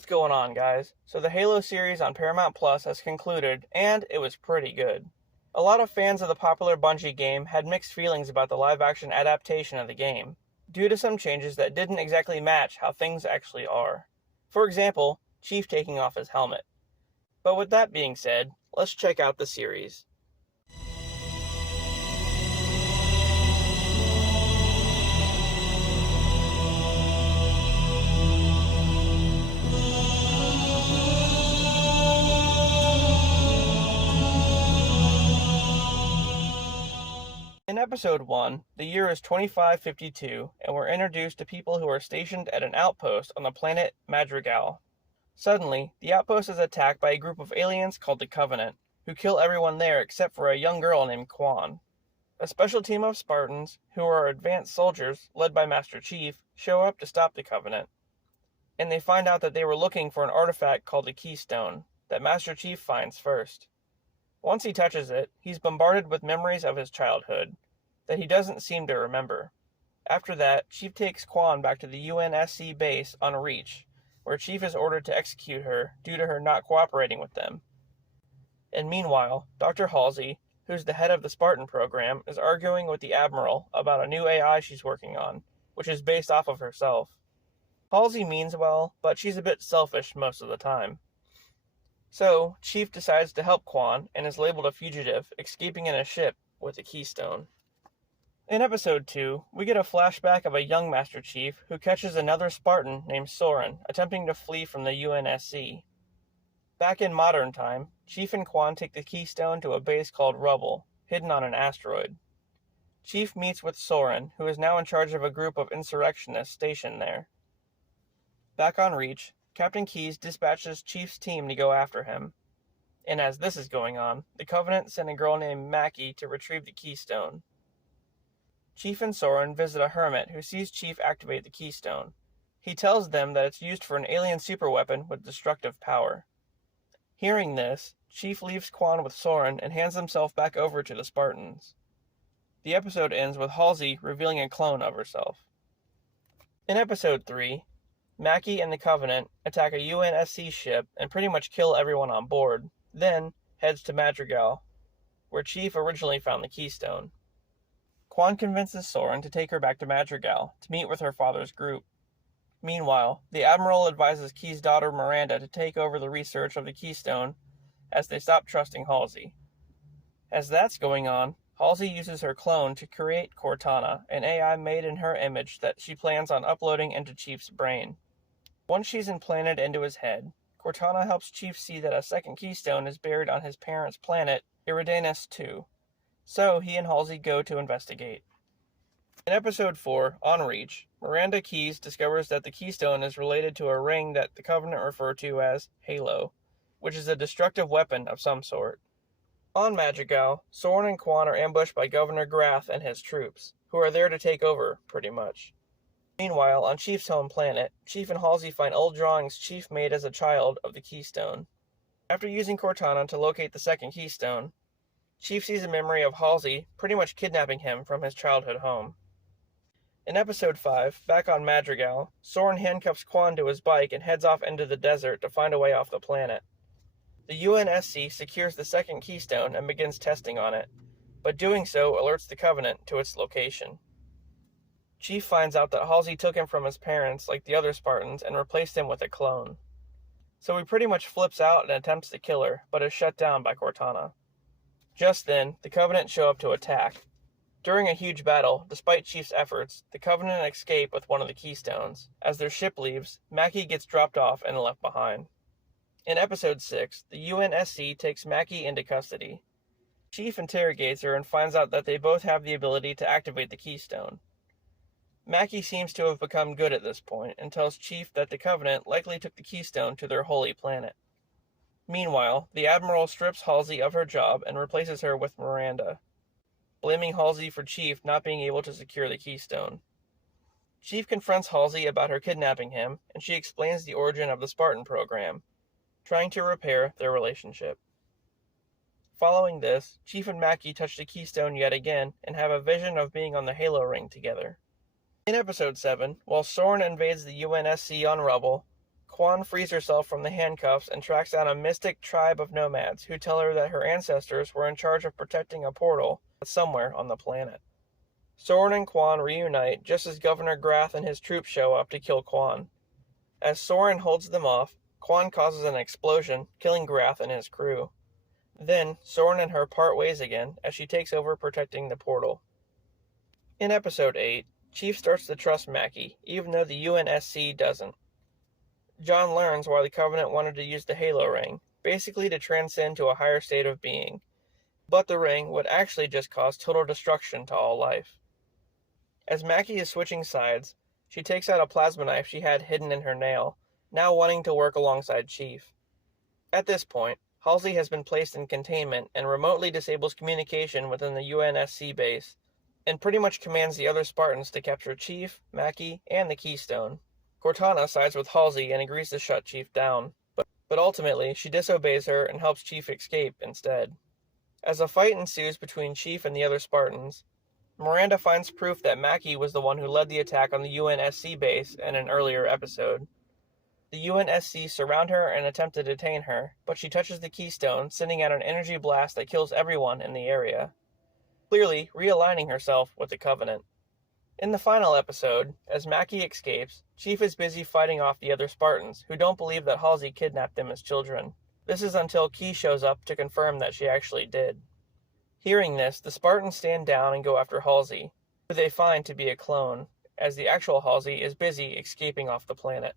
What's going on, guys? So the Halo series on Paramount Plus has concluded, and it was pretty good. A lot of fans of the popular Bungie game had mixed feelings about the live-action adaptation of the game, due to some changes that didn't exactly match how things actually are. For example, Chief taking off his helmet. But with that being said, let's check out the series. In Episode 1, the year is 2552, and we're introduced to people who are stationed at an outpost on the planet Madrigal. Suddenly, the outpost is attacked by a group of aliens called the Covenant, who kill everyone there except for a young girl named Quan. A special team of Spartans, who are advanced soldiers, led by Master Chief, show up to stop the Covenant. And they find out that they were looking for an artifact called the Keystone, that Master Chief finds first. Once he touches it, he's bombarded with memories of his childhood that he doesn't seem to remember. After that, Chief takes Quan back to the UNSC base on Reach, where Chief is ordered to execute her due to her not cooperating with them. And meanwhile, Dr. Halsey, who's the head of the Spartan program, is arguing with the Admiral about a new AI she's working on, which is based off of herself. Halsey means well, but she's a bit selfish most of the time. So, Chief decides to help Quan and is labeled a fugitive, escaping in a ship with a Keystone. In Episode 2, we get a flashback of a young Master Chief who catches another Spartan named Soren attempting to flee from the UNSC. Back in modern time, Chief and Quan take the Keystone to a base called Rubble, hidden on an asteroid. Chief meets with Soren, who is now in charge of a group of insurrectionists stationed there. Back on Reach, Captain Keyes dispatches Chief's team to go after him. And as this is going on, the Covenant sent a girl named Mackie to retrieve the Keystone. Chief and Soren visit a hermit who sees Chief activate the Keystone. He tells them that it's used for an alien superweapon with destructive power. Hearing this, Chief leaves Quan with Soren and hands himself back over to the Spartans. The episode ends with Halsey revealing a clone of herself. In Episode 3, Mackie and the Covenant attack a UNSC ship and pretty much kill everyone on board, then heads to Madrigal, where Chief originally found the Keystone. Quan convinces Soren to take her back to Madrigal to meet with her father's group. Meanwhile, the Admiral advises Key's daughter Miranda to take over the research of the Keystone as they stop trusting Halsey. As that's going on, Halsey uses her clone to create Cortana, an AI made in her image that she plans on uploading into Chief's brain. Once she's implanted into his head, Cortana helps Chief see that a second Keystone is buried on his parents' planet, Eridanus II. So he and Halsey go to investigate. In Episode 4, On Reach, Miranda Keyes discovers that the Keystone is related to a ring that the Covenant refer to as Halo, which is a destructive weapon of some sort. On Madrigal, Soren and Quan are ambushed by Governor Grath and his troops, who are there to take over, pretty much. Meanwhile, on Chief's home planet, Chief and Halsey find old drawings Chief made as a child of the Keystone. After using Cortana to locate the second Keystone, Chief sees a memory of Halsey pretty much kidnapping him from his childhood home. In Episode 5, back on Madrigal, Soren handcuffs Quan to his bike and heads off into the desert to find a way off the planet. The UNSC secures the second Keystone and begins testing on it, but doing so alerts the Covenant to its location. Chief finds out that Halsey took him from his parents like the other Spartans and replaced him with a clone. So he pretty much flips out and attempts to kill her, but is shut down by Cortana. Just then, the Covenant show up to attack. During a huge battle, despite Chief's efforts, the Covenant escape with one of the Keystones. As their ship leaves, Mackie gets dropped off and left behind. In Episode 6, the UNSC takes Mackie into custody. Chief interrogates her and finds out that they both have the ability to activate the Keystone. Mackie seems to have become good at this point and tells Chief that the Covenant likely took the Keystone to their holy planet. Meanwhile, the Admiral strips Halsey of her job and replaces her with Miranda, blaming Halsey for Chief not being able to secure the Keystone. Chief confronts Halsey about her kidnapping him, and she explains the origin of the Spartan program, trying to repair their relationship. Following this, Chief and Mackie touch the Keystone yet again and have a vision of being on the Halo ring together. In Episode 7, while Soren invades the UNSC on Rubble, Quan frees herself from the handcuffs and tracks down a mystic tribe of nomads who tell her that her ancestors were in charge of protecting a portal somewhere on the planet. Soren and Quan reunite just as Governor Grath and his troops show up to kill Quan. As Soren holds them off, Quan causes an explosion, killing Grath and his crew. Then, Soren and her part ways again as she takes over protecting the portal. In Episode 8, Chief starts to trust Mackie, even though the UNSC doesn't. John learns why the Covenant wanted to use the Halo Ring, basically to transcend to a higher state of being. But the ring would actually just cause total destruction to all life. As Mackie is switching sides, she takes out a plasma knife she had hidden in her nail, now wanting to work alongside Chief. At this point, Halsey has been placed in containment and remotely disables communication within the UNSC base, and pretty much commands the other Spartans to capture Chief, Mackie, and the Keystone. Cortana sides with Halsey and agrees to shut Chief down, but ultimately she disobeys her and helps Chief escape instead. As a fight ensues between Chief and the other Spartans, Miranda finds proof that Mackie was the one who led the attack on the UNSC base in an earlier episode. The UNSC surround her and attempt to detain her, but she touches the Keystone, sending out an energy blast that kills everyone in the area, clearly realigning herself with the Covenant. In the final episode, as Mackie escapes, Chief is busy fighting off the other Spartans, who don't believe that Halsey kidnapped them as children. This is until Key shows up to confirm that she actually did. Hearing this, the Spartans stand down and go after Halsey, who they find to be a clone, as the actual Halsey is busy escaping off the planet.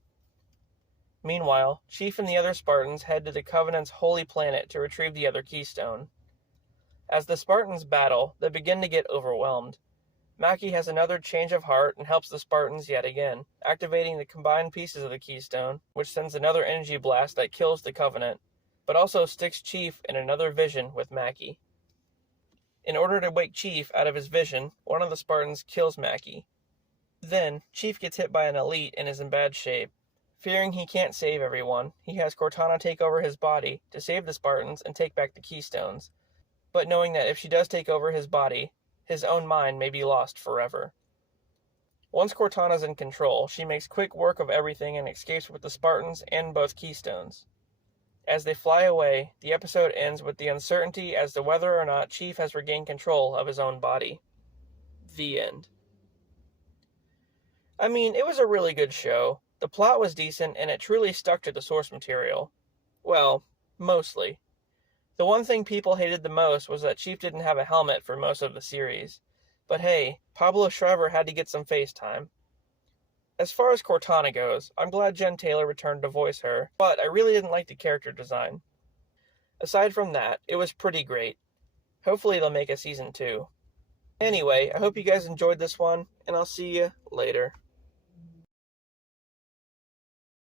Meanwhile, Chief and the other Spartans head to the Covenant's holy planet to retrieve the other Keystone. As the Spartans battle, they begin to get overwhelmed. Mackie has another change of heart and helps the Spartans yet again, activating the combined pieces of the Keystone, which sends another energy blast that kills the Covenant, but also sticks Chief in another vision with Mackie. In order to wake Chief out of his vision, one of the Spartans kills Mackie. Then, Chief gets hit by an elite and is in bad shape. Fearing he can't save everyone, he has Cortana take over his body to save the Spartans and take back the Keystones, but knowing that if she does take over his body, his own mind may be lost forever. Once Cortana's in control, she makes quick work of everything and escapes with the Spartans and both Keystones. As they fly away, the episode ends with the uncertainty as to whether or not Chief has regained control of his own body. The end. I mean, it was a really good show. The plot was decent, and it truly stuck to the source material. Well, mostly. The one thing people hated the most was that Chief didn't have a helmet for most of the series. But hey, Pablo Schreiber had to get some face time. As far as Cortana goes, I'm glad Jen Taylor returned to voice her, but I really didn't like the character design. Aside from that, it was pretty great. Hopefully they'll make a season 2. Anyway, I hope you guys enjoyed this one, and I'll see you later.